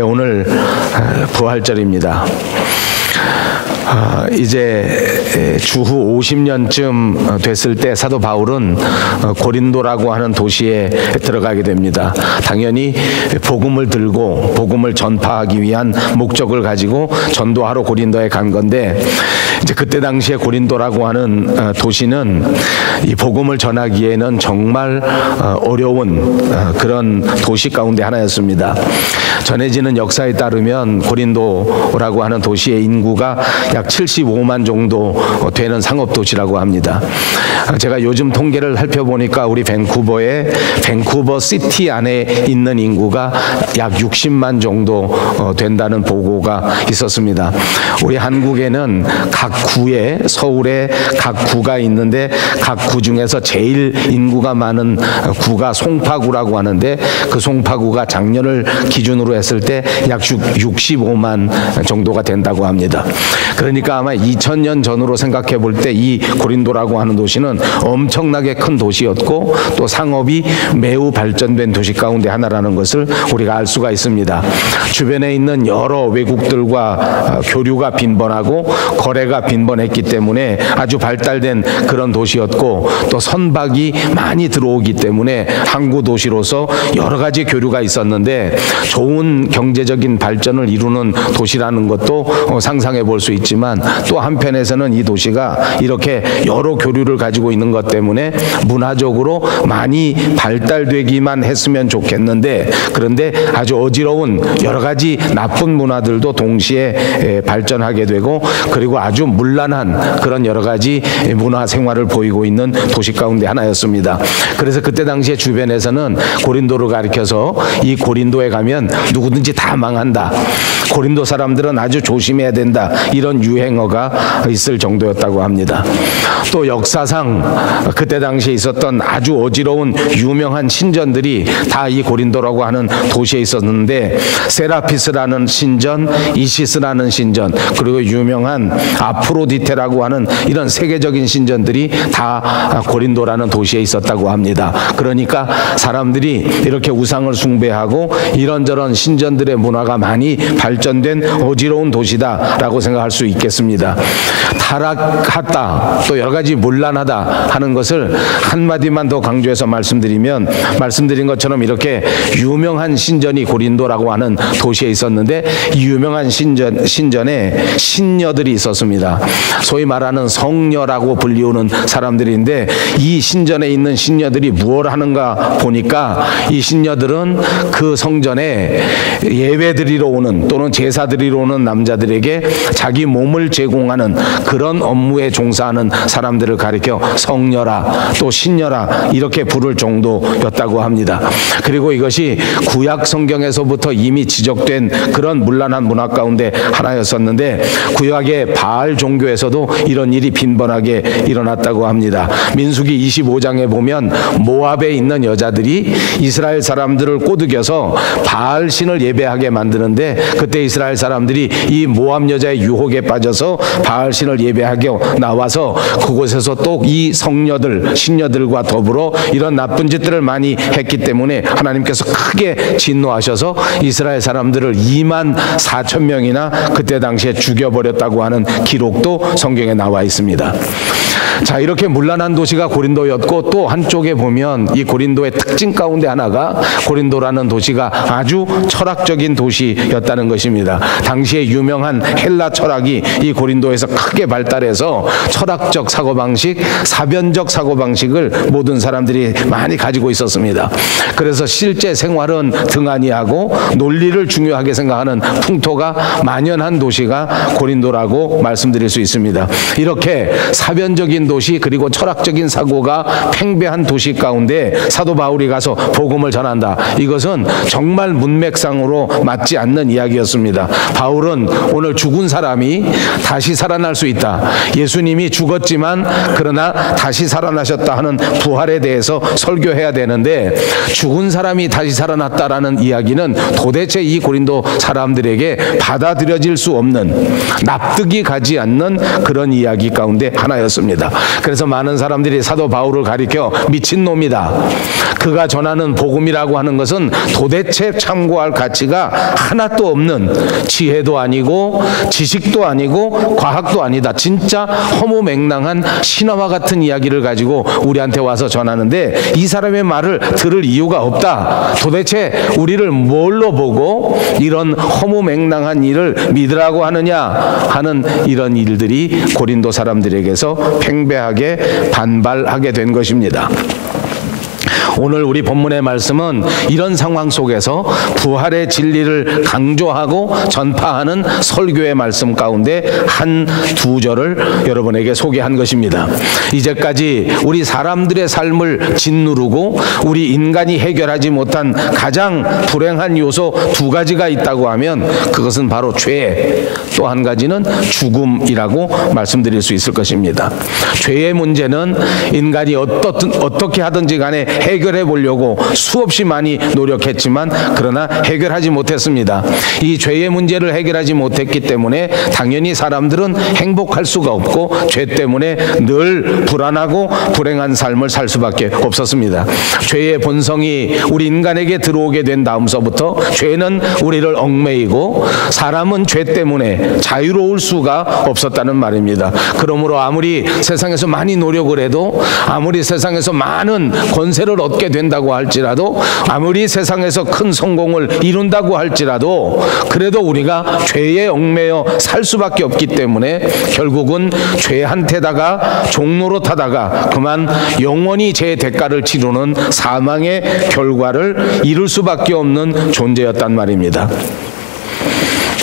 오늘 부활절입니다. 이제 주후 50년쯤 됐을 때 사도 바울은 고린도라고 하는 도시에 들어가게 됩니다. 당연히 복음을 들고 복음을 전파하기 위한 목적을 가지고 전도하러 고린도에 간 건데, 이제 그때 당시에 고린도라고 하는 도시는 이 복음을 전하기에는 정말 어려운 그런 도시 가운데 하나였습니다. 전해지는 역사에 따르면 고린도라고 하는 도시의 인구가 약 75만 정도 되는 상업도시라고 합니다. 제가 요즘 통계를 살펴보니까 우리 밴쿠버의 밴쿠버 시티 안에 있는 인구가 약 60만 정도 된다는 보고가 있었습니다. 우리 한국에는 각 구에, 서울에 각 구가 있는데 각 구 중에서 제일 인구가 많은 구가 송파구라고 하는데, 그 송파구가 작년을 기준으로 했을 때 약 65만 정도가 된다고 합니다. 그러니까 아마 2000년 전으로 생각해 볼 때 이 고린도라고 하는 도시는 엄청나게 큰 도시였고 또 상업이 매우 발전된 도시 가운데 하나라는 것을 우리가 알 수가 있습니다. 주변에 있는 여러 외국들과 교류가 빈번하고 거래가 빈번했기 때문에 아주 발달된 그런 도시였고, 또 선박이 많이 들어오기 때문에 항구 도시로서 여러 가지 교류가 있었는데 좋은 경제적인 발전을 이루는 도시라는 것도 상상해 볼 수 있지만, 또 한편에서는 이 도시가 이렇게 여러 교류를 가지고 있는 것 때문에 문화적으로 많이 발달되기만 했으면 좋겠는데, 그런데 아주 어지러운 여러 가지 나쁜 문화들도 동시에 발전하게 되고, 그리고 아주 문란한 그런 여러 가지 문화 생활을 보이고 있는 도시 가운데 하나였습니다. 그래서 그때 당시에 주변에서는 고린도를 가리켜서 이 고린도에 가면 누구든지 다 망한다, 고린도 사람들은 아주 조심해야 된다, 이런 유행어가 있을 정도였다고 합니다. 또 역사상 그때 당시에 있었던 아주 어지러운 유명한 신전들이 다 이 고린도라고 하는 도시에 있었는데, 세라피스라는 신전, 이시스라는 신전, 그리고 유명한 아프로디테라고 하는 이런 세계적인 신전들이 다 고린도라는 도시에 있었다고 합니다. 그러니까 사람들이 이렇게 우상을 숭배하고 이런저런 신전들의 문화가 많이 발전된 어지러운 도시다라고 생각할 수 있겠습니다. 타락했다, 또 여러 가지 문란하다 하는 것을 한마디만 더 강조해서 말씀드린 것처럼 이렇게 유명한 신전이 고린도라고 하는 도시에 있었는데, 이 유명한 신전에 신녀들이 있었습니다. 소위 말하는 성녀라고 불리우는 사람들인데, 이 신전에 있는 신녀들이 무엇을 하는가 보니까 이 신녀들은 그 성전에 예배 드리러 오는 또는 제사 드리러 오는 남자들에게 자기 몸을 제공하는 그런 업무에 종사하는 사람들을 가리켜 성녀라 또 신녀라 이렇게 부를 정도였다고 합니다. 그리고 이것이 구약 성경에서부터 이미 지적된 그런 문란한 문화 가운데 하나였었는데, 구약의 바알 종교에서도 이런 일이 빈번하게 일어났다고 합니다. 민수기 25장에 보면 모압에 있는 여자들이 이스라엘 사람들을 꼬드겨서 바알 신을 예배하게 만드는데, 그때 이스라엘 사람들이 이 모압 여자의 유혹에 빠져서 바알 신을 예배하게 나와서 그곳에서 또 이 성녀들, 신녀들과 더불어 이런 나쁜 짓들을 많이 했기 때문에 하나님께서 크게 진노하셔서 이스라엘 사람들을 2만 4천 명이나 그때 당시에 죽여버렸다고 하는 기록도 성경에 나와 있습니다. 자, 이렇게 문란한 도시가 고린도였고, 또 한쪽에 보면 이 고린도의 특징 가운데 하나가 고린도라는 도시가 아주 철학적인 도시였다는 것입니다. 당시에 유명한 헬라 철학이 이 고린도에서 크게 발달해서 철학적 사고방식, 사변적 사고방식을 모든 사람들이 많이 가지고 있었습니다. 그래서 실제 생활은 등한히하고 논리를 중요하게 생각하는 풍토가 만연한 도시가 고린도라고 말씀드릴 수 있습니다. 이렇게 사변적인 도시 그리고 철학적인 사고가 팽배한 도시 가운데 사도 바울이 가서 복음을 전한다. 이것은 정말 문맥상으로 맞지 않는 이야기였습니다. 바울은 오늘 죽은 사람이 다시 살아날 수 있다. 예수님이 죽었지만 그러나 다시 살아나셨다 하는 부활에 대해서 설교해야 되는데, 죽은 사람이 다시 살아났다라는 이야기는 도대체 이 고린도 사람들에게 받아들여질 수 없는, 납득이 가지 않는 그런 이야기 가운데 하나였습니다. 그래서 많은 사람들이 사도 바울을 가리켜 미친놈이다, 그가 전하는 복음이라고 하는 것은 도대체 참고할 가치가 하나도 없는, 지혜도 아니고 지식도 아니고 과학도 아니다, 진짜 허무맹랑한 신화와 같은 이야기를 가지고 우리한테 와서 전하는데, 이 사람의 말을 들을 이유가 없다. 도대체 우리를 뭘로 보고 이런 허무맹랑한 일을 믿으라고 하느냐 하는 이런 일들이 고린도 사람들에게서 팽배하게 반발하게 된 것입니다. 오늘 우리 본문의 말씀은 이런 상황 속에서 부활의 진리를 강조하고 전파하는 설교의 말씀 가운데 한 두 절을 여러분에게 소개한 것입니다. 이제까지 우리 사람들의 삶을 짓누르고 우리 인간이 해결하지 못한 가장 불행한 요소 두 가지가 있다고 하면 그것은 바로 죄, 또 한 가지는 죽음이라고 말씀드릴 수 있을 것입니다. 죄의 문제는 인간이 어떻게 하든지 간에 해결해 보려고 수없이 많이 노력했지만 그러나 해결하지 못했습니다. 이 죄의 문제를 해결하지 못했기 때문에 당연히 사람들은 행복할 수가 없고 죄 때문에 늘 불안하고 불행한 삶을 살 수밖에 없었습니다. 죄의 본성이 우리 인간에게 들어오게 된 다음서부터 죄는 우리를 얽매이고 사람은 죄 때문에 자유로울 수가 없었다는 말입니다. 그러므로 아무리 세상에서 많이 노력을 해도, 아무리 세상에서 많은 권세를 얻게 된다고 할지라도, 아무리 세상에서 큰 성공을 이룬다고 할지라도 그래도 우리가 죄에 얽매여 살 수밖에 없기 때문에 결국은 죄한테다가 종로로 타다가 그만 영원히 제 대가를 치르는 사망의 결과를 이룰 수밖에 없는 존재였단 말입니다.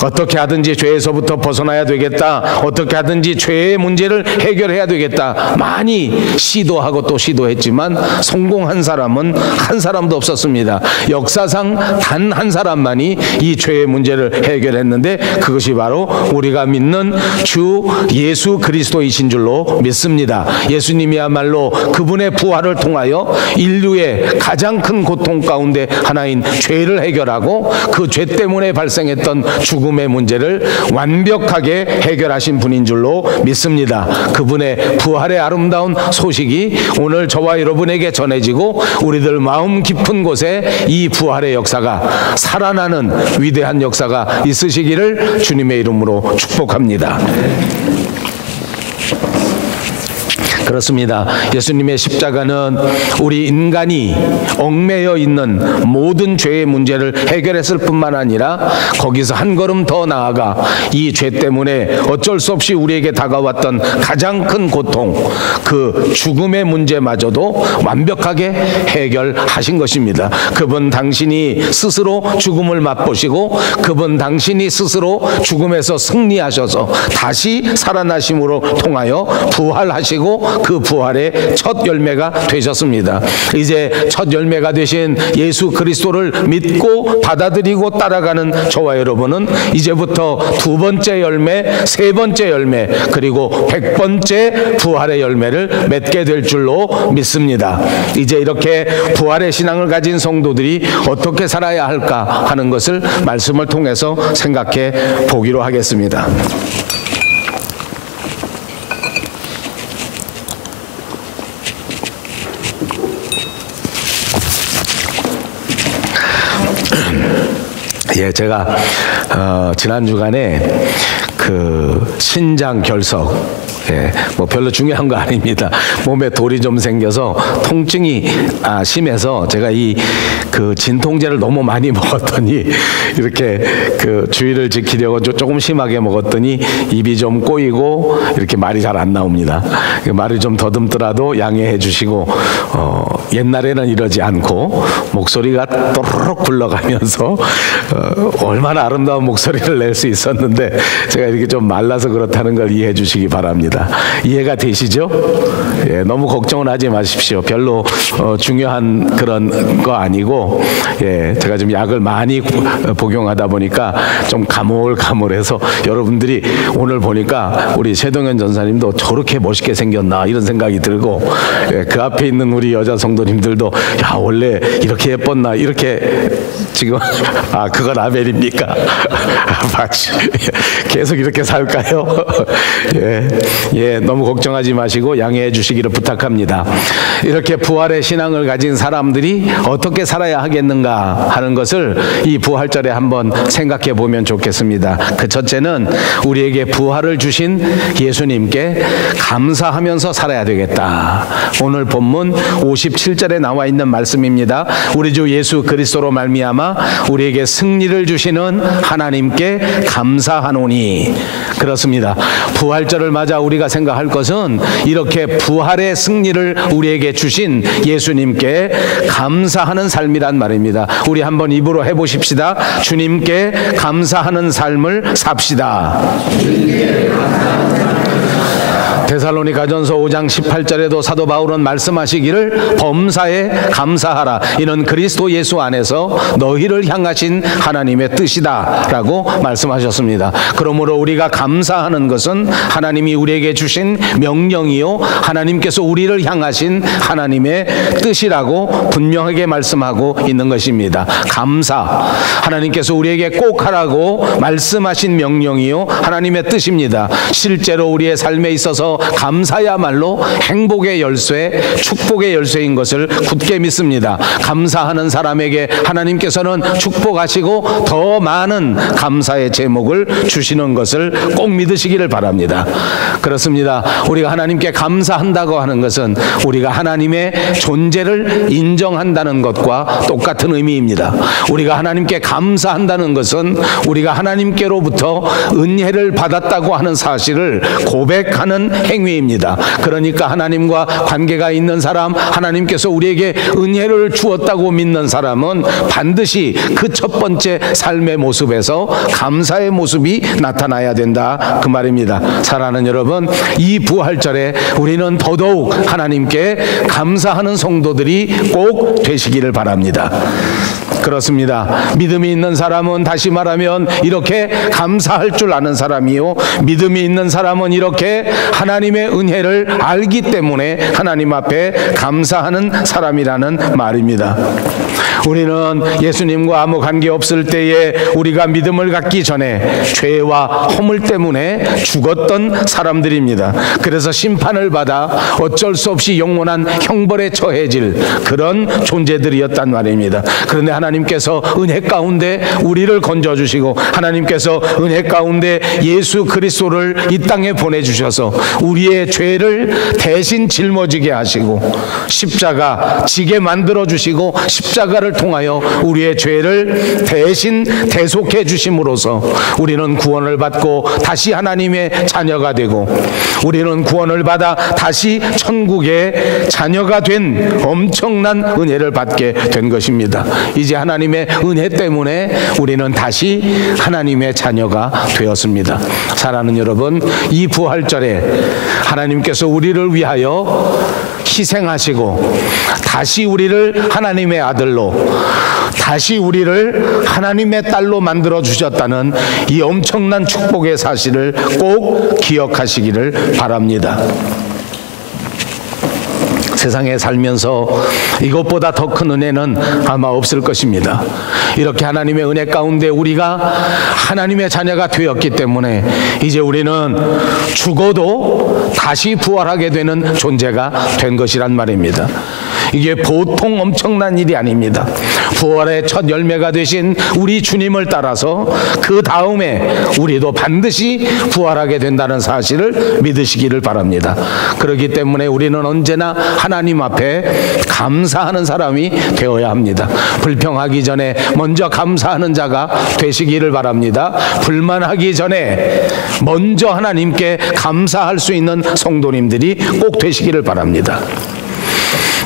어떻게 하든지 죄에서부터 벗어나야 되겠다, 어떻게 하든지 죄의 문제를 해결해야 되겠다, 많이 시도하고 또 시도했지만 성공한 사람은 한 사람도 없었습니다. 역사상 단 한 사람만이 이 죄의 문제를 해결했는데 그것이 바로 우리가 믿는 주 예수 그리스도이신 줄로 믿습니다. 예수님이야말로 그분의 부활을 통하여 인류의 가장 큰 고통 가운데 하나인 죄를 해결하고 그 죄 때문에 발생했던 죽음의 문제를 완벽하게 해결하신 분인 줄로 믿습니다. 그분의 부활의 아름다운 소식이 오늘 저와 여러분에게 전해지고 우리들 마음 깊은 곳에 이 부활의 역사가 살아나는 위대한 역사가 있으시기를 주님의 이름으로 축복합니다. 그렇습니다. 예수님의 십자가는 우리 인간이 얽매여 있는 모든 죄의 문제를 해결했을 뿐만 아니라 거기서 한 걸음 더 나아가 이 죄 때문에 어쩔 수 없이 우리에게 다가왔던 가장 큰 고통, 그 죽음의 문제마저도 완벽하게 해결하신 것입니다. 그분 당신이 스스로 죽음을 맛보시고 그분 당신이 스스로 죽음에서 승리하셔서 다시 살아나심으로 통하여 부활하시고 그 부활의 첫 열매가 되셨습니다. 이제 첫 열매가 되신 예수 그리스도를 믿고 받아들이고 따라가는 저와 여러분은 이제부터 두 번째 열매, 세 번째 열매, 그리고 100번째 부활의 열매를 맺게 될 줄로 믿습니다. 이제 이렇게 부활의 신앙을 가진 성도들이 어떻게 살아야 할까 하는 것을 말씀을 통해서 생각해 보기로 하겠습니다. 예, 제가 지난 주간에 그 신장 결석, 예, 뭐 별로 중요한 거 아닙니다. 몸에 돌이 좀 생겨서 통증이 심해서 제가 그 진통제를 너무 많이 먹었더니 이렇게 그 주의를 지키려고 조금 심하게 먹었더니 입이 좀 꼬이고 이렇게 말이 잘 안 나옵니다. 말이 좀 더듬더라도 양해해 주시고 옛날에는 이러지 않고 목소리가 또르륵 굴러가면서 얼마나 아름다운 목소리를 낼 수 있었는데 제가 이렇게 좀 말라서 그렇다는 걸 이해해 주시기 바랍니다. 바랍니다. 이해가 되시죠? 예, 너무 걱정은 하지 마십시오. 별로 중요한 그런 거 아니고, 예, 제가 좀 약을 많이 복용하다 보니까 좀 가물가물해서 여러분들이 오늘 보니까 우리 최동현 전사님도 저렇게 멋있게 생겼나 이런 생각이 들고, 예, 그 앞에 있는 우리 여자 성도님들도 야 원래 이렇게 예뻤나 이렇게 지금 그건 아벨입니까? 계속 이렇게 살까요? 예, 너무 걱정하지 마시고 양해해 주시기를 부탁합니다. 이렇게 부활의 신앙을 가진 사람들이 어떻게 살아야 하겠는가 하는 것을 이 부활절에 한번 생각해 보면 좋겠습니다. 그 첫째는 우리에게 부활을 주신 예수님께 감사하면서 살아야 되겠다. 오늘 본문 57절에 나와 있는 말씀입니다. 우리 주 예수 그리스도로 말미암아 우리에게 승리를 주시는 하나님께 감사하노니. 그렇습니다. 부활절을 맞아 우리가 생각할 것은 이렇게 부활의 승리를 우리에게 주신 예수님께 감사하는 삶이란 말입니다. 우리 한번 입으로 해보십시다. 주님께 감사하는 삶을 삽시다. 데살로니가전서 5장 18절에도 사도 바울은 말씀하시기를 범사에 감사하라. 이는 그리스도 예수 안에서 너희를 향하신 하나님의 뜻이다 라고 말씀하셨습니다. 그러므로 우리가 감사하는 것은 하나님이 우리에게 주신 명령이요 하나님께서 우리를 향하신 하나님의 뜻이라고 분명하게 말씀하고 있는 것입니다. 감사, 하나님께서 우리에게 꼭 하라고 말씀하신 명령이요 하나님의 뜻입니다. 실제로 우리의 삶에 있어서 감사야말로 행복의 열쇠, 축복의 열쇠인 것을 굳게 믿습니다. 감사하는 사람에게 하나님께서는 축복하시고 더 많은 감사의 제목을 주시는 것을 꼭 믿으시기를 바랍니다. 그렇습니다. 우리가 하나님께 감사한다고 하는 것은 우리가 하나님의 존재를 인정한다는 것과 똑같은 의미입니다. 우리가 하나님께 감사한다는 것은 우리가 하나님께로부터 은혜를 받았다고 하는 사실을 고백하는 행위입니다. 그러니까 하나님과 관계가 있는 사람, 하나님께서 우리에게 은혜를 주었다고 믿는 사람은 반드시 그 첫 번째 삶의 모습에서 감사의 모습이 나타나야 된다 그 말입니다. 사랑하는 여러분, 이 부활절에 우리는 더더욱 하나님께 감사하는 성도들이 꼭 되시기를 바랍니다. 그렇습니다. 믿음이 있는 사람은 다시 말하면 이렇게 감사할 줄 아는 사람이요, 믿음이 있는 사람은 이렇게 하나님의 은혜를 알기 때문에 하나님 앞에 감사하는 사람이라는 말입니다. 우리는 예수님과 아무 관계없을 때에 우리가 믿음을 갖기 전에 죄와 허물 때문에 죽었던 사람들입니다. 그래서 심판을 받아 어쩔 수 없이 영원한 형벌에 처해질 그런 존재들이었단 말입니다. 그런데 하나님께서 은혜 가운데 우리를 건져주시고 하나님께서 은혜 가운데 예수 그리스도를 이 땅에 보내주셔서 우리의 죄를 대신 짊어지게 하시고 십자가 지게 만들어주시고 십자가를 통하여 우리의 죄를 대신 대속해 주심으로써 우리는 구원을 받고 다시 하나님의 자녀가 되고 우리는 구원을 받아 다시 천국의 자녀가 된 엄청난 은혜를 받게 된 것입니다. 이제 하나님의 은혜 때문에 우리는 다시 하나님의 자녀가 되었습니다. 사랑하는 여러분, 이 부활절에 하나님께서 우리를 위하여 희생하시고 다시 우리를 하나님의 아들로, 다시 우리를 하나님의 딸로 만들어 주셨다는 이 엄청난 축복의 사실을 꼭 기억하시기를 바랍니다. 세상에 살면서 이것보다 더 큰 은혜는 아마 없을 것입니다. 이렇게 하나님의 은혜 가운데 우리가 하나님의 자녀가 되었기 때문에 이제 우리는 죽어도 다시 부활하게 되는 존재가 된 것이란 말입니다. 이게 보통 엄청난 일이 아닙니다. 부활의 첫 열매가 되신 우리 주님을 따라서 그 다음에 우리도 반드시 부활하게 된다는 사실을 믿으시기를 바랍니다. 그렇기 때문에 우리는 언제나 하나님 앞에 감사하는 사람이 되어야 합니다. 불평하기 전에 먼저 감사하는 자가 되시기를 바랍니다. 불만하기 전에 먼저 하나님께 감사할 수 있는 성도님들이 꼭 되시기를 바랍니다.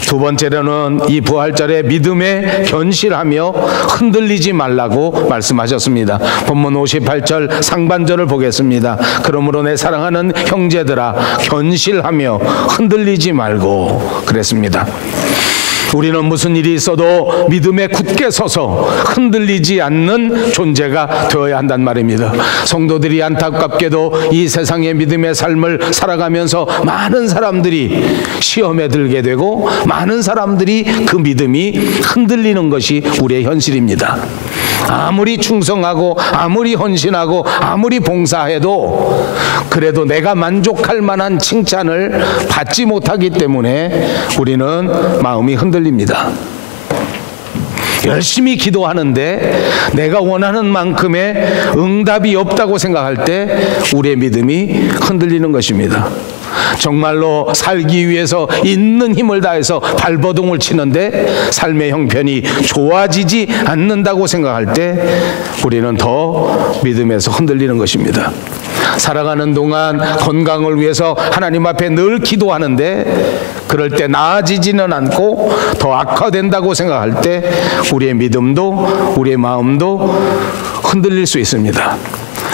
두 번째로는 이 부활절에 믿음에 견실하며 흔들리지 말라고 말씀하셨습니다. 본문 58절 상반절을 보겠습니다. 그러므로 내 사랑하는 형제들아 견실하며 흔들리지 말고 그랬습니다. 우리는 무슨 일이 있어도 믿음에 굳게 서서 흔들리지 않는 존재가 되어야 한단 말입니다. 성도들이 안타깝게도 이 세상의 믿음의 삶을 살아가면서 많은 사람들이 시험에 들게 되고 많은 사람들이 그 믿음이 흔들리는 것이 우리의 현실입니다. 아무리 충성하고 아무리 헌신하고 아무리 봉사해도 그래도 내가 만족할 만한 칭찬을 받지 못하기 때문에 우리는 마음이 흔들립니다. 열심히 기도하는데 내가 원하는 만큼의 응답이 없다고 생각할 때 우리의 믿음이 흔들리는 것입니다. 정말로 살기 위해서 있는 힘을 다해서 발버둥을 치는데 삶의 형편이 좋아지지 않는다고 생각할 때 우리는 더 믿음에서 흔들리는 것입니다. 살아가는 동안 건강을 위해서 하나님 앞에 늘 기도하는데 그럴 때 나아지지는 않고 더 악화된다고 생각할 때 우리의 믿음도 우리의 마음도 흔들릴 수 있습니다.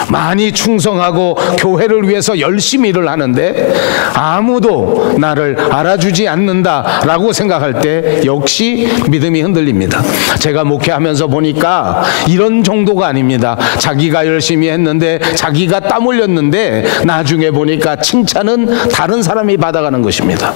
많이 충성하고 교회를 위해서 열심히 일을 하는데 아무도 나를 알아주지 않는다라고 생각할 때 역시 믿음이 흔들립니다. 제가 목회하면서 보니까 이런 정도가 아닙니다. 자기가 열심히 했는데 자기가 땀 흘렸는데 나중에 보니까 칭찬은 다른 사람이 받아가는 것입니다.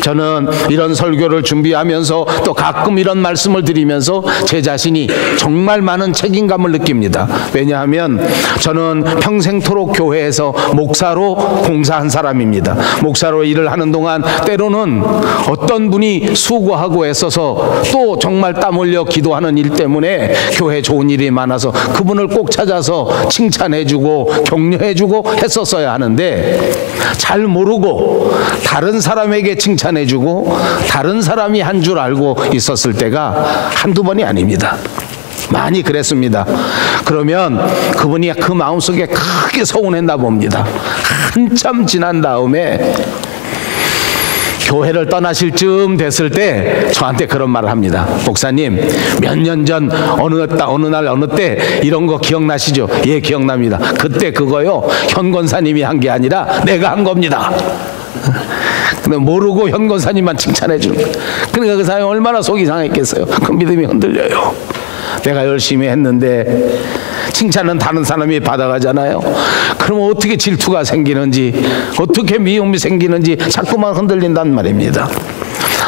저는 이런 설교를 준비하면서 또 가끔 이런 말씀을 드리면서 제 자신이 정말 많은 책임감을 느낍니다. 왜냐하면 저는 평생토록 교회에서 목사로 봉사한 사람입니다. 목사로 일을 하는 동안 때로는 어떤 분이 수고하고 애써서 또 정말 땀 흘려 기도하는 일 때문에 교회에 좋은 일이 많아서 그분을 꼭 찾아서 칭찬해주고 격려해주고 했었어야 하는데 잘 모르고 다른 사람에게 칭찬해주고 다른 사람이 한 줄 알고 있었을 때가 한두 번이 아닙니다. 많이 그랬습니다. 그러면 그분이 그 마음속에 크게 서운했나 봅니다. 한참 지난 다음에 교회를 떠나실 쯤 됐을 때 저한테 그런 말을 합니다. 목사님, 몇 년 전 어느 날 어느 때 이런 거 기억나시죠? 예, 기억납니다. 그때 그거요 현 권사님이 한 게 아니라 내가 한 겁니다. 근데 모르고 현 권사님만 칭찬해 주는 거예요. 그러니까 그 사람이 얼마나 속이 상했겠어요. 그 믿음이 흔들려요. 내가 열심히 했는데 칭찬은 다른 사람이 받아가잖아요. 그러면 어떻게 질투가 생기는지 어떻게 미움이 생기는지 자꾸만 흔들린단 말입니다.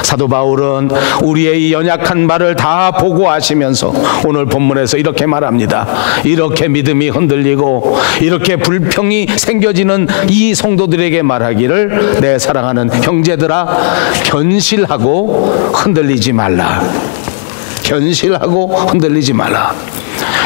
사도 바울은 우리의 이 연약한 말을 다 보고하시면서 오늘 본문에서 이렇게 말합니다. 이렇게 믿음이 흔들리고 이렇게 불평이 생겨지는 이 성도들에게 말하기를 내 사랑하는 형제들아 견실하고 흔들리지 말라. 견실하고 흔들리지 말라.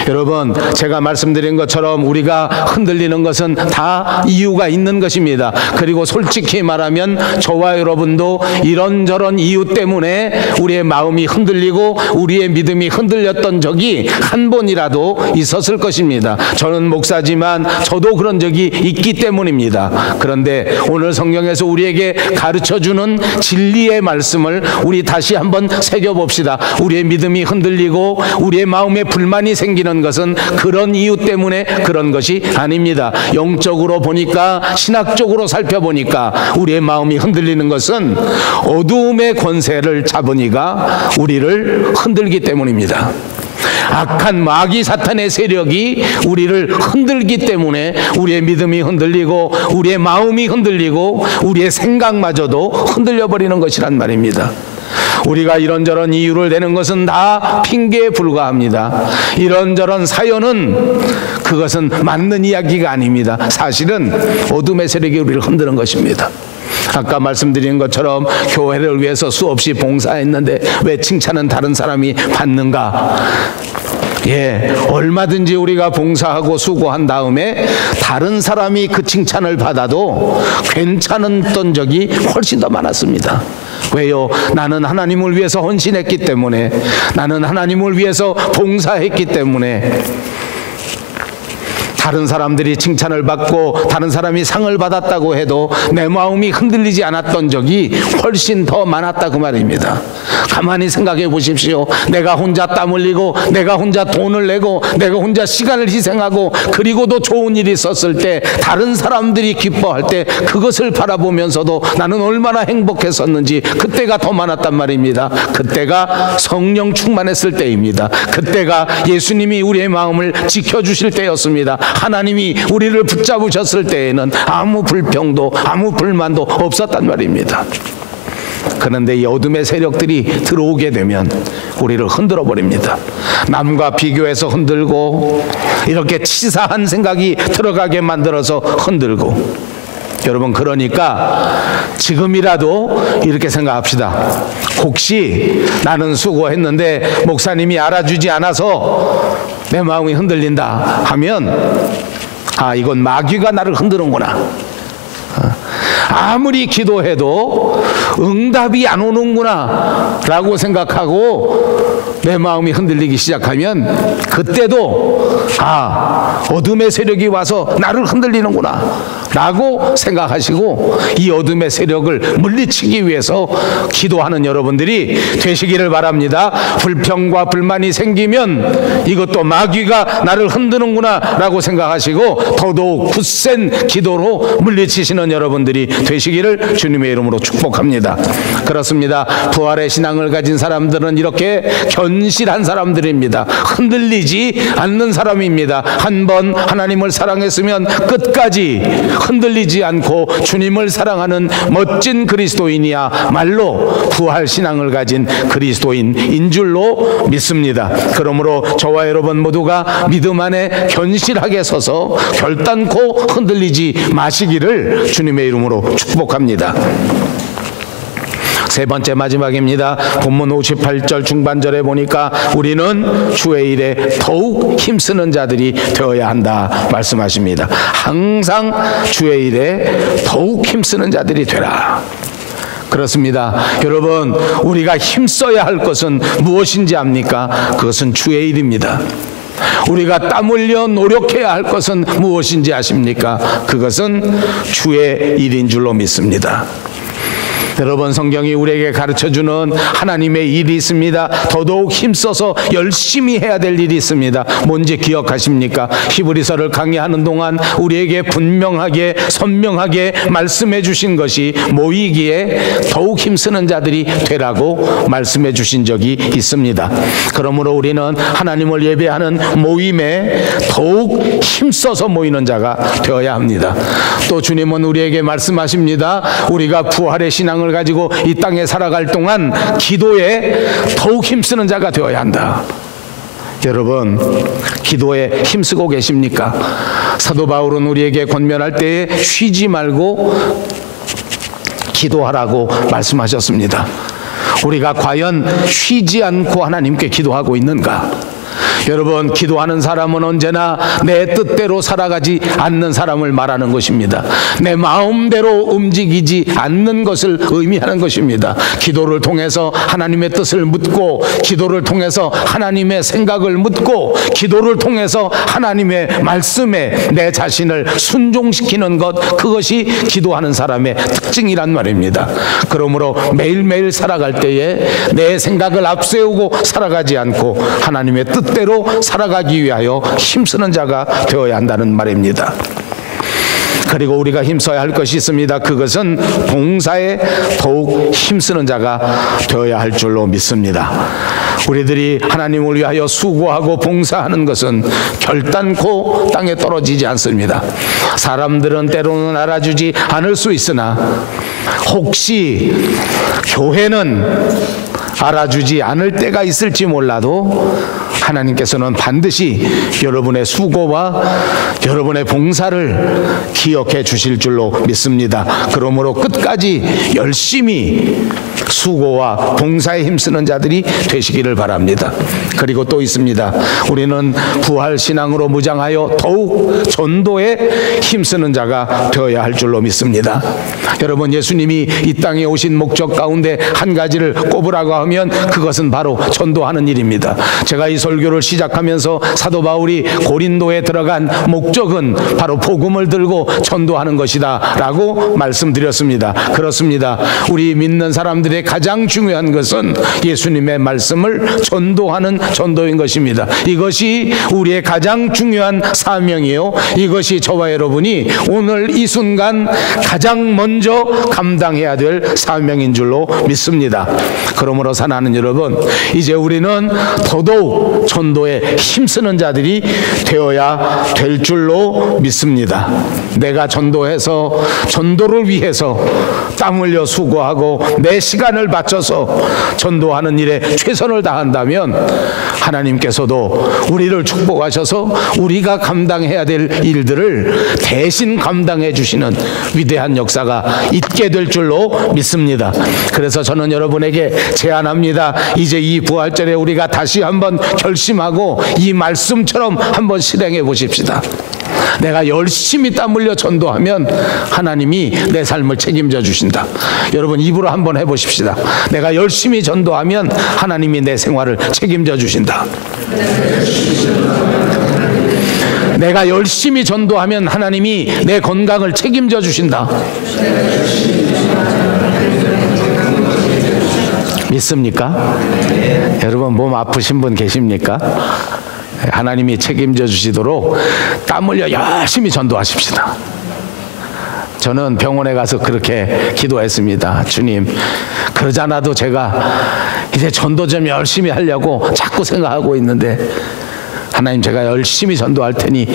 여러분, 제가 말씀드린 것처럼 우리가 흔들리는 것은 다 이유가 있는 것입니다. 그리고 솔직히 말하면 저와 여러분도 이런저런 이유 때문에 우리의 마음이 흔들리고 우리의 믿음이 흔들렸던 적이 한 번이라도 있었을 것입니다. 저는 목사지만 저도 그런 적이 있기 때문입니다. 그런데 오늘 성경에서 우리에게 가르쳐주는 진리의 말씀을 우리 다시 한번 새겨봅시다. 우리의 믿음이 흔들리고 우리의 마음에 불만이 생기는 것은 그런 이유 때문에 그런 것이 아닙니다. 영적으로 보니까, 신학적으로 살펴보니까 우리의 마음이 흔들리는 것은 어두움의 권세를 잡은 이가 우리를 흔들기 때문입니다. 악한 마귀 사탄의 세력이 우리를 흔들기 때문에 우리의 믿음이 흔들리고 우리의 마음이 흔들리고 우리의 생각마저도 흔들려 버리는 것이란 말입니다. 우리가 이런저런 이유를 대는 것은 다 핑계에 불과합니다. 이런저런 사연은 그것은 맞는 이야기가 아닙니다. 사실은 어둠의 세력이 우리를 흔드는 것입니다. 아까 말씀드린 것처럼 교회를 위해서 수없이 봉사했는데 왜 칭찬은 다른 사람이 받는가? 예, 얼마든지 우리가 봉사하고 수고한 다음에 다른 사람이 그 칭찬을 받아도 괜찮았던 적이 훨씬 더 많았습니다. 왜요? 나는 하나님을 위해서 헌신했기 때문에, 나는 하나님을 위해서 봉사했기 때문에 다른 사람들이 칭찬을 받고 다른 사람이 상을 받았다고 해도 내 마음이 흔들리지 않았던 적이 훨씬 더 많았다 그 말입니다. 가만히 생각해 보십시오. 내가 혼자 땀 흘리고 내가 혼자 돈을 내고 내가 혼자 시간을 희생하고 그리고도 좋은 일이 있었을 때 다른 사람들이 기뻐할 때 그것을 바라보면서도 나는 얼마나 행복했었는지 그때가 더 많았단 말입니다. 그때가 성령 충만했을 때입니다. 그때가 예수님이 우리의 마음을 지켜주실 때였습니다. 하나님이 우리를 붙잡으셨을 때에는 아무 불평도 아무 불만도 없었단 말입니다. 그런데 이 어둠의 세력들이 들어오게 되면 우리를 흔들어 버립니다. 남과 비교해서 흔들고 이렇게 치사한 생각이 들어가게 만들어서 흔들고, 여러분 그러니까 지금이라도 이렇게 생각합시다. 혹시 나는 수고했는데 목사님이 알아주지 않아서 내 마음이 흔들린다 하면 이건 마귀가 나를 흔드는구나. 아무리 기도해도 응답이 안 오는구나 라고 생각하고 내 마음이 흔들리기 시작하면 그때도 어둠의 세력이 와서 나를 흔들리는구나 라고 생각하시고 이 어둠의 세력을 물리치기 위해서 기도하는 여러분들이 되시기를 바랍니다. 불평과 불만이 생기면 이것도 마귀가 나를 흔드는구나 라고 생각하시고 더더욱 굳센 기도로 물리치시는 여러분들이 되시기를 주님의 이름으로 축복합니다. 그렇습니다. 부활의 신앙을 가진 사람들은 이렇게 견실한 사람들입니다. 흔들리지 않는 사람입니다. 한번 하나님을 사랑했으면 끝까지 흔들리지 않고 주님을 사랑하는 멋진 그리스도인이야말로 부활 신앙을 가진 그리스도인인 줄로 믿습니다. 그러므로 저와 여러분 모두가 믿음 안에 견실하게 서서 결단코 흔들리지 마시기를 주님의 이름으로 축복합니다. 세 번째 마지막입니다. 본문 58절 중반절에 보니까 우리는 주의 일에 더욱 힘쓰는 자들이 되어야 한다 말씀하십니다. 항상 주의 일에 더욱 힘쓰는 자들이 되라. 그렇습니다. 여러분 우리가 힘써야 할 것은 무엇인지 압니까? 그것은 주의 일입니다. 우리가 땀 흘려 노력해야 할 것은 무엇인지 아십니까? 그것은 주의 일인 줄로 믿습니다. 여러분 성경이 우리에게 가르쳐주는 하나님의 일이 있습니다. 더더욱 힘써서 열심히 해야 될 일이 있습니다. 뭔지 기억하십니까? 히브리서를 강의하는 동안 우리에게 분명하게 선명하게 말씀해 주신 것이 모이기에 더욱 힘쓰는 자들이 되라고 말씀해 주신 적이 있습니다. 그러므로 우리는 하나님을 예배하는 모임에 더욱 힘써서 모이는 자가 되어야 합니다. 또 주님은 우리에게 말씀하십니다. 우리가 부활의 신앙을 가지고 이 땅에 살아갈 동안 기도에 더욱 힘쓰는 자가 되어야 한다. 여러분 기도에 힘쓰고 계십니까? 사도 바울은 우리에게 권면할 때에 쉬지 말고 기도하라고 말씀하셨습니다. 우리가 과연 쉬지 않고 하나님께 기도하고 있는가? 여러분 기도하는 사람은 언제나 내 뜻대로 살아가지 않는 사람을 말하는 것입니다. 내 마음대로 움직이지 않는 것을 의미하는 것입니다. 기도를 통해서 하나님의 뜻을 묻고 기도를 통해서 하나님의 생각을 묻고 기도를 통해서 하나님의 말씀에 내 자신을 순종시키는 것, 그것이 기도하는 사람의 특징이란 말입니다. 그러므로 매일매일 살아갈 때에 내 생각을 앞세우고 살아가지 않고 하나님의 뜻대로 살아가기 위하여 힘쓰는 자가 되어야 한다는 말입니다. 그리고 우리가 힘써야 할 것이 있습니다. 그것은 봉사에 더욱 힘쓰는 자가 되어야 할 줄로 믿습니다. 우리들이 하나님을 위하여 수고하고 봉사하는 것은 결단코 땅에 떨어지지 않습니다. 사람들은 때로는 알아주지 않을 수 있으나 혹시 교회는 알아주지 않을 때가 있을지 몰라도 하나님께서는 반드시 여러분의 수고와 여러분의 봉사를 기억해 주실 줄로 믿습니다. 그러므로 끝까지 열심히 수고와 봉사에 힘쓰는 자들이 되시기를 바랍니다. 그리고 또 있습니다. 우리는 부활 신앙으로 무장하여 더욱 전도에 힘쓰는 자가 되어야 할 줄로 믿습니다. 여러분 예수님이 이 땅에 오신 목적 가운데 한 가지를 꼽으라고 하면 그것은 바로 전도하는 일입니다. 제가 이 설교를 시작하면서 사도 바울이 고린도에 들어간 목적은 바로 복음을 들고 전도하는 것이다 라고 말씀드렸습니다. 그렇습니다. 우리 믿는 사람들의 가장 중요한 것은 예수님의 말씀을 전도하는 전도인 것입니다. 이것이 우리의 가장 중요한 사명이요, 이것이 저와 여러분이 오늘 이 순간 가장 먼저 감당해야 될 사명인 줄로 믿습니다. 그러므로 사랑하는 여러분, 이제 우리는 더더욱 전도에 힘쓰는 자들이 되어야 될 줄로 믿습니다. 내가 전도해서 전도를 위해서 땀 흘려 수고하고 내 시간을 바쳐서 전도하는 일에 최선을 다한다면 하나님께서도 우리를 축복하셔서 우리가 감당해야 될 일들을 대신 감당해 주시는 위대한 역사가 있게 될 줄로 믿습니다. 그래서 저는 여러분에게 제안합니다. 이제 이 부활절에 우리가 다시 한번 결심하고 이 말씀처럼 한번 실행해 보십시다. 내가 열심히 땀 흘려 전도하면 하나님이 내 삶을 책임져 주신다. 여러분 입으로 한번 해보십시다. 내가 열심히 전도하면 하나님이 내 생활을 책임져 주신다. 내가 열심히 전도하면 하나님이 내 건강을 책임져 주신다. 믿습니까? 여러분 몸 아프신 분 계십니까? 하나님이 책임져 주시도록 땀 흘려 열심히 전도하십시다. 저는 병원에 가서 그렇게 기도했습니다. 주님, 그러지 않아도 제가 이제 전도 좀 열심히 하려고 자꾸 생각하고 있는데 하나님, 제가 열심히 전도할 테니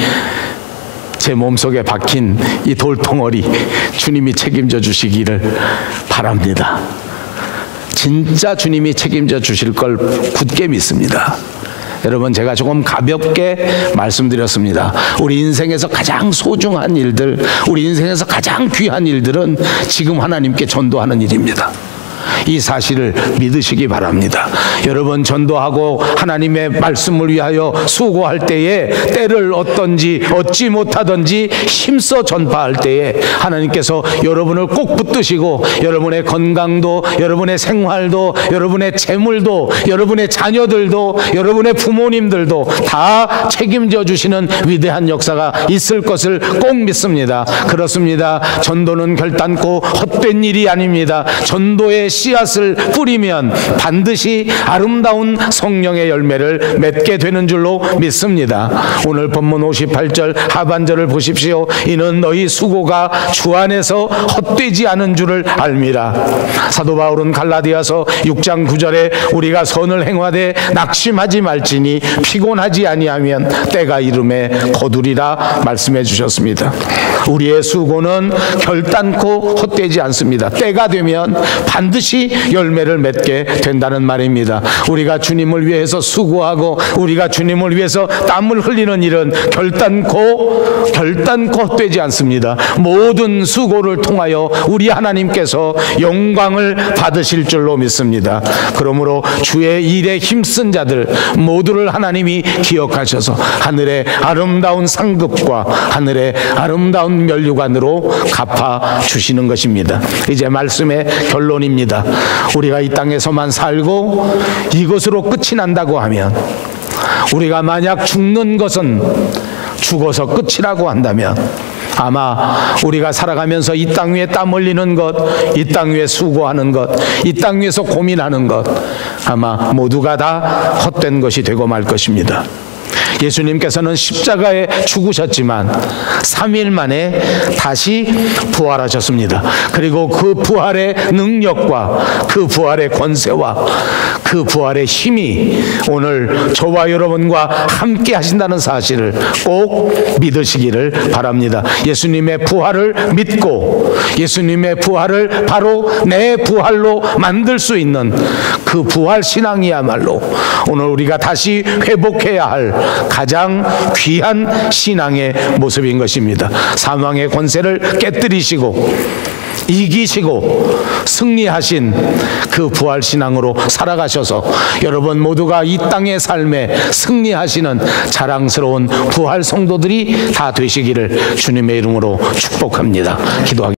제 몸속에 박힌 이 돌덩어리 주님이 책임져 주시기를 바랍니다. 진짜 주님이 책임져 주실 걸 굳게 믿습니다. 여러분, 제가 조금 가볍게 말씀드렸습니다. 우리 인생에서 가장 소중한 일들, 우리 인생에서 가장 귀한 일들은 지금 하나님께 전도하는 일입니다. 이 사실을 믿으시기 바랍니다. 여러분, 전도하고 하나님의 말씀을 위하여 수고할 때에 때를 얻지 못하든지 힘써 전파할 때에 하나님께서 여러분을 꼭 붙드시고 여러분의 건강도, 여러분의 생활도, 여러분의 재물도, 여러분의 자녀들도, 여러분의 부모님들도 다 책임져 주시는 위대한 역사가 있을 것을 꼭 믿습니다. 그렇습니다. 전도는 결단코 헛된 일이 아닙니다. 전도의 씨앗을 뿌리면 반드시 아름다운 성령의 열매를 맺게 되는 줄로 믿습니다. 오늘 본문 58절 하반절을 보십시오. 이는 너희 수고가 주 안에서 헛되지 않은 줄을 알미라. 사도 바울은 갈라디아서 6장 9절에 우리가 선을 행하되 낙심하지 말지니 피곤하지 아니하면 때가 이름에 거두리라 말씀해 주셨습니다. 우리의 수고는 결단코 헛되지 않습니다. 때가 되면 반드시 열매를 맺게 된다는 말입니다. 우리가 주님을 위해서 수고하고 우리가 주님을 위해서 땀을 흘리는 일은 결단코 헛되지 않습니다. 모든 수고를 통하여 우리 하나님께서 영광을 받으실 줄로 믿습니다. 그러므로 주의 일에 힘쓴 자들 모두를 하나님이 기억하셔서 하늘의 아름다운 상급과 하늘의 아름다운 면류관으로 갚아 주시는 것입니다. 이제 말씀의 결론입니다. 우리가 이 땅에서만 살고 이것으로 끝이 난다고 하면, 우리가 만약 죽는 것은 죽어서 끝이라고 한다면 아마 우리가 살아가면서 이 땅 위에 땀 흘리는 것, 이 땅 위에 수고하는 것, 이 땅 위에서 고민하는 것 아마 모두가 다 헛된 것이 되고 말 것입니다. 예수님께서는 십자가에 죽으셨지만 3일 만에 다시 부활하셨습니다. 그리고 그 부활의 능력과 그 부활의 권세와 그 부활의 힘이 오늘 저와 여러분과 함께 하신다는 사실을 꼭 믿으시기를 바랍니다. 예수님의 부활을 믿고 예수님의 부활을 바로 내 부활로 만들 수 있는 그 부활 신앙이야말로 오늘 우리가 다시 회복해야 할 가장 귀한 신앙의 모습인 것입니다. 사망의 권세를 깨뜨리시고 이기시고 승리하신 그 부활 신앙으로 살아가셔서 여러분 모두가 이 땅의 삶에 승리하시는 자랑스러운 부활 성도들이 다 되시기를 주님의 이름으로 축복합니다. 기도하겠습니다.